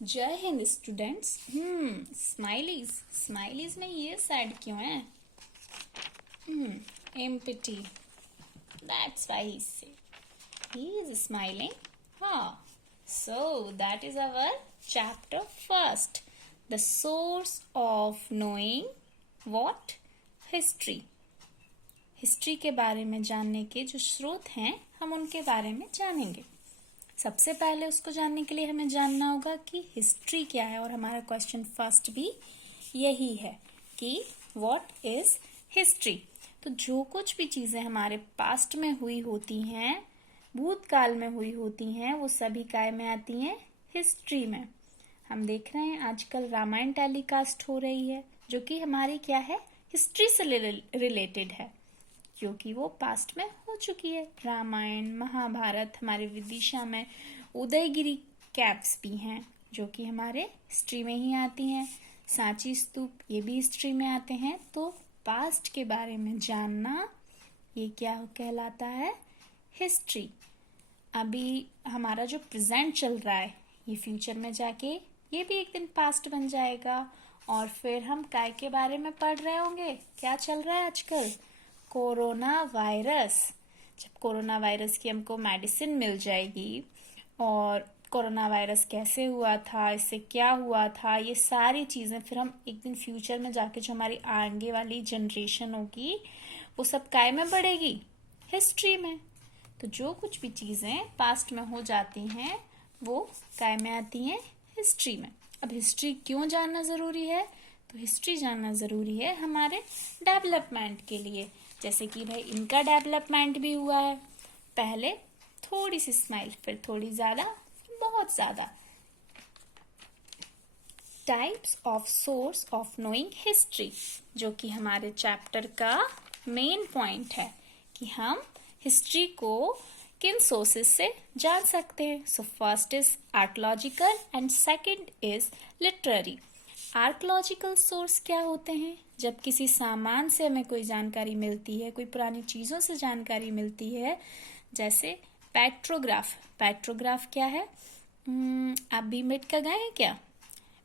जय Hind students. Smileys smileys में ये सैड क्यों है? Empty, that's why he is smiling. So that is our chapter first, the source of knowing what? History. History के बारे में जानने के जो स्रोत हैं हम उनके बारे में जानेंगे। सबसे पहले उसको जानने के लिए हमें जानना होगा कि हिस्ट्री क्या है, और हमारा क्वेश्चन फर्स्ट भी यही है कि व्हाट इज हिस्ट्री। तो जो कुछ भी चीज़ें हमारे पास्ट में हुई होती हैं, भूतकाल में हुई होती हैं, वो सभी काय में आती हैं? हिस्ट्री में। हम देख रहे हैं आजकल रामायण टेलीकास्ट हो रही है, जो कि हमारी क्या है, हिस्ट्री से रिलेटेड है, क्योंकि वो पास्ट में हो चुकी है। रामायण, महाभारत, हमारे विदिशा में उदयगिरी कैव्स भी हैं जो कि हमारे हिस्ट्री में ही आती हैं। सांची स्तूप ये भी हिस्ट्री में आते हैं। तो पास्ट के बारे में जानना ये क्या कहलाता है? हिस्ट्री। अभी हमारा जो प्रेजेंट चल रहा है ये फ्यूचर में जाके ये भी एक दिन पास्ट बन जाएगा, और फिर हम काय के बारे में पढ़ रहे होंगे। क्या चल रहा है आजकल? Corona virus. जब कोरोना वायरस की हमको मेडिसिन मिल जाएगी और कोरोना वायरस कैसे हुआ था, इससे क्या हुआ था, ये सारी चीज़ें फिर हम एक दिन फ्यूचर में जाके जो हमारी आगे वाली जनरेशन होगी वो सब काय में बढ़ेगी? हिस्ट्री में। तो जो कुछ भी चीज़ें पास्ट में हो जाती हैं वो काय में आती हैं? हिस्ट्री में। अब हिस्ट्री क्यों जानना ज़रूरी है? तो हिस्ट्री जानना ज़रूरी है हमारे डेवलपमेंट के लिए। जैसे कि भाई इनका डेवलपमेंट भी हुआ है। पहले थोड़ी सी स्माइल, फिर थोड़ी ज़्यादा, बहुत ज़्यादा। Types of source of knowing history, जो कि हमारे चैप्टर का मेन पॉइंट है कि हम हिस्ट्री को किन सोर्सेस से जान सकते हैं। So first is archaeological and second is literary. Archaeological source क्या होते हैं? जब किसी सामान से हमें कोई जानकारी मिलती है, कोई पुरानी चीज़ों से जानकारी मिलती है, जैसे पेट्रोग्राफ। पेट्रोग्राफ क्या है? आप भीमबेटका गए हैं क्या?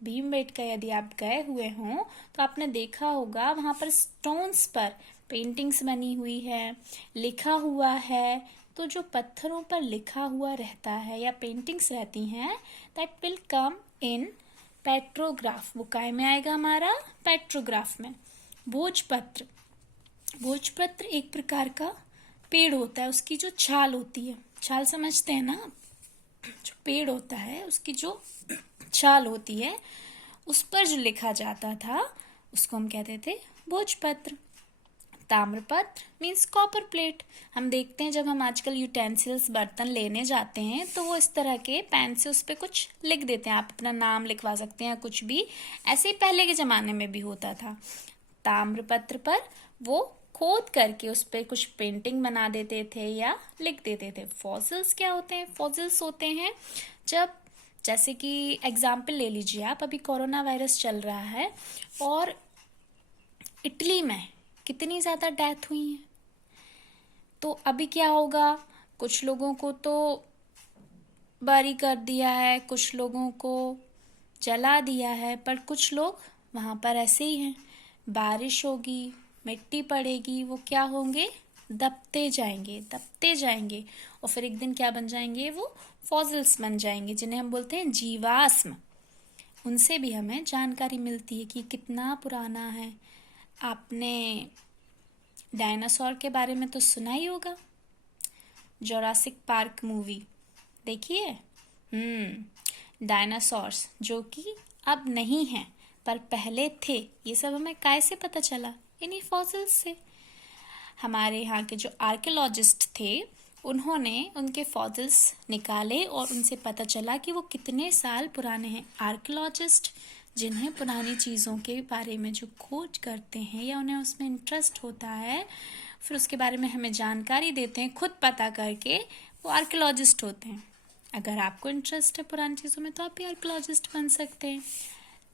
भीमबेटका यदि आप गए हुए हों तो आपने देखा होगा वहाँ पर स्टोन्स पर पेंटिंग्स बनी हुई है, लिखा हुआ है। तो जो पत्थरों पर लिखा हुआ रहता है या पेंटिंग्स रहती हैं, दैट विल कम इन पेट्रोग्राफ। वो काय में आएगा हमारा? पेट्रोग्राफ में। भोजपत्र। भोजपत्र एक प्रकार का पेड़ होता है, उसकी जो छाल होती है, छाल समझते हैं ना? जो पेड़ होता है उसकी जो छाल होती है उस पर जो लिखा जाता था उसको हम कहते थे भोजपत्र। ताम्रपत्र मीन्स कॉपर प्लेट। हम देखते हैं जब हम आजकल यूटेंसिल्स बर्तन लेने जाते हैं तो वो इस तरह के पेन से उस पर कुछ लिख देते हैं, आप अपना नाम लिखवा सकते हैं, कुछ भी। ऐसे ही पहले के ज़माने में भी होता था। ताम्रपत्र पर वो खोद करके उस पर कुछ पेंटिंग बना देते थे या लिख देते थे। फॉसिल्स क्या होते हैं? फॉसिल्स होते हैं जब, जैसे कि एग्जाम्पल ले लीजिए आप, अभी कोरोना वायरस चल रहा है और इटली में कितनी ज़्यादा डेथ हुई है। तो अभी क्या होगा? कुछ लोगों को तो बरी कर दिया है, कुछ लोगों को जला दिया है, पर कुछ लोग वहाँ पर ऐसे ही हैं। बारिश होगी, मिट्टी पड़ेगी, वो क्या होंगे? दबते जाएंगे, दबते जाएंगे, और फिर एक दिन क्या बन जाएंगे? वो फॉसिल्स बन जाएंगे, जिन्हें हम बोलते हैं जीवाश्म। उनसे भी हमें जानकारी मिलती है कि कितना पुराना है। आपने डायनासोर के बारे में तो सुना ही होगा, जोरासिक पार्क मूवी देखिए। डायनासोर्स जो कि अब नहीं हैं पर पहले थे, ये सब हमें काय से पता चला? इन्हीं फॉसिल्स से। हमारे यहाँ के जो आर्कियोलॉजिस्ट थे उन्होंने उनके फॉसिल्स निकाले और उनसे पता चला कि वो कितने साल पुराने हैं। आर्कियोलॉजिस्ट जिन्हें पुरानी चीज़ों के बारे में जो खोज करते हैं या उन्हें उसमें इंटरेस्ट होता है, फिर उसके बारे में हमें जानकारी देते हैं खुद पता करके, वो आर्कियोलॉजिस्ट होते हैं। अगर आपको इंटरेस्ट है पुरानी चीज़ों में तो आप भी आर्कियोलॉजिस्ट बन सकते हैं।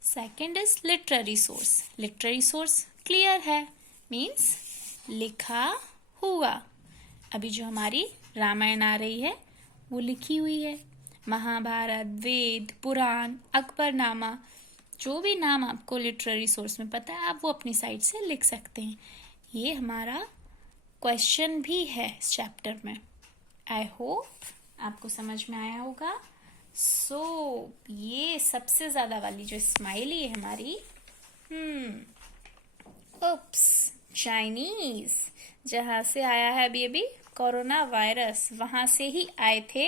Second is literary source. Literary source clear है, मीन्स लिखा हुआ। अभी जो हमारी रामायण आ रही है वो लिखी हुई है। महाभारत, वेद, पुराण, अकबरनामा, जो भी नाम आपको लिटरेरी सोर्स में पता है आप वो अपनी साइड से लिख सकते हैं। ये हमारा क्वेश्चन भी है इस चैप्टर में। आई होप आपको समझ में आया होगा। ये सबसे ज्यादा वाली जो स्माइली है हमारी, उप्स, चाइनीज, जहां से आया है अभी कोरोना वायरस, वहां से ही आए थे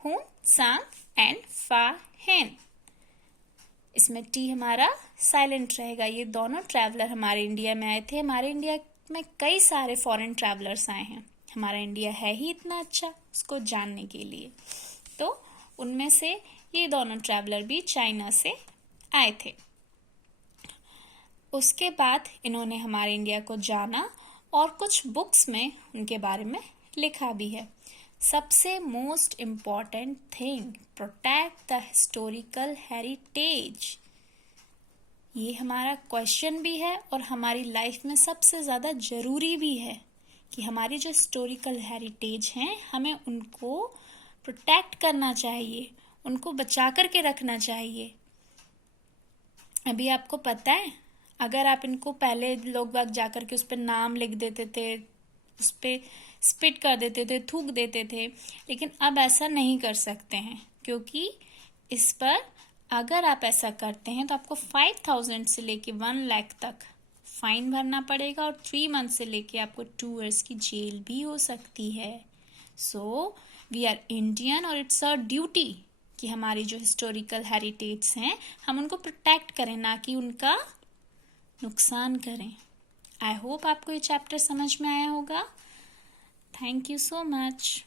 हुन सांग एंड फा हेन। इसमें टी हमारा साइलेंट रहेगा। ये दोनों ट्रैवलर हमारे इंडिया में आए थे। हमारे इंडिया में कई सारे फॉरेन ट्रैवलर्स आए हैं। हमारा इंडिया है ही इतना अच्छा उसको जानने के लिए, तो उनमें से ये दोनों ट्रैवलर भी चाइना से आए थे। उसके बाद इन्होंने हमारे इंडिया को जाना और कुछ बुक्स में उनके बारे में लिखा भी है। सबसे most important thing, protect the historical heritage. ये हमारा क्वेश्चन भी है और हमारी लाइफ में सबसे ज़्यादा ज़रूरी भी है कि हमारी जो हिस्टोरिकल हेरिटेज हैं हमें उनको प्रोटेक्ट करना चाहिए, उनको बचा करके रखना चाहिए। अभी आपको पता है, अगर आप इनको पहले लोग बाग जाकर के उस पर नाम लिख देते थे, उस पर स्पिट कर देते थे, थूक देते थे, लेकिन अब ऐसा नहीं कर सकते हैं, क्योंकि इस पर अगर आप ऐसा करते हैं तो आपको 5,000 से लेके 1 लाख तक फाइन भरना पड़ेगा और 3 मंथ से लेके आपको 2 इयर्स की जेल भी हो सकती है। सो वी आर इंडियन और इट्स अ ड्यूटी कि हमारी जो हिस्टोरिकल हेरिटेज हैं हम उनको प्रोटेक्ट करें, ना कि उनका नुकसान करें। आई होप आपको ये चैप्टर समझ में आया होगा। Thank you so much.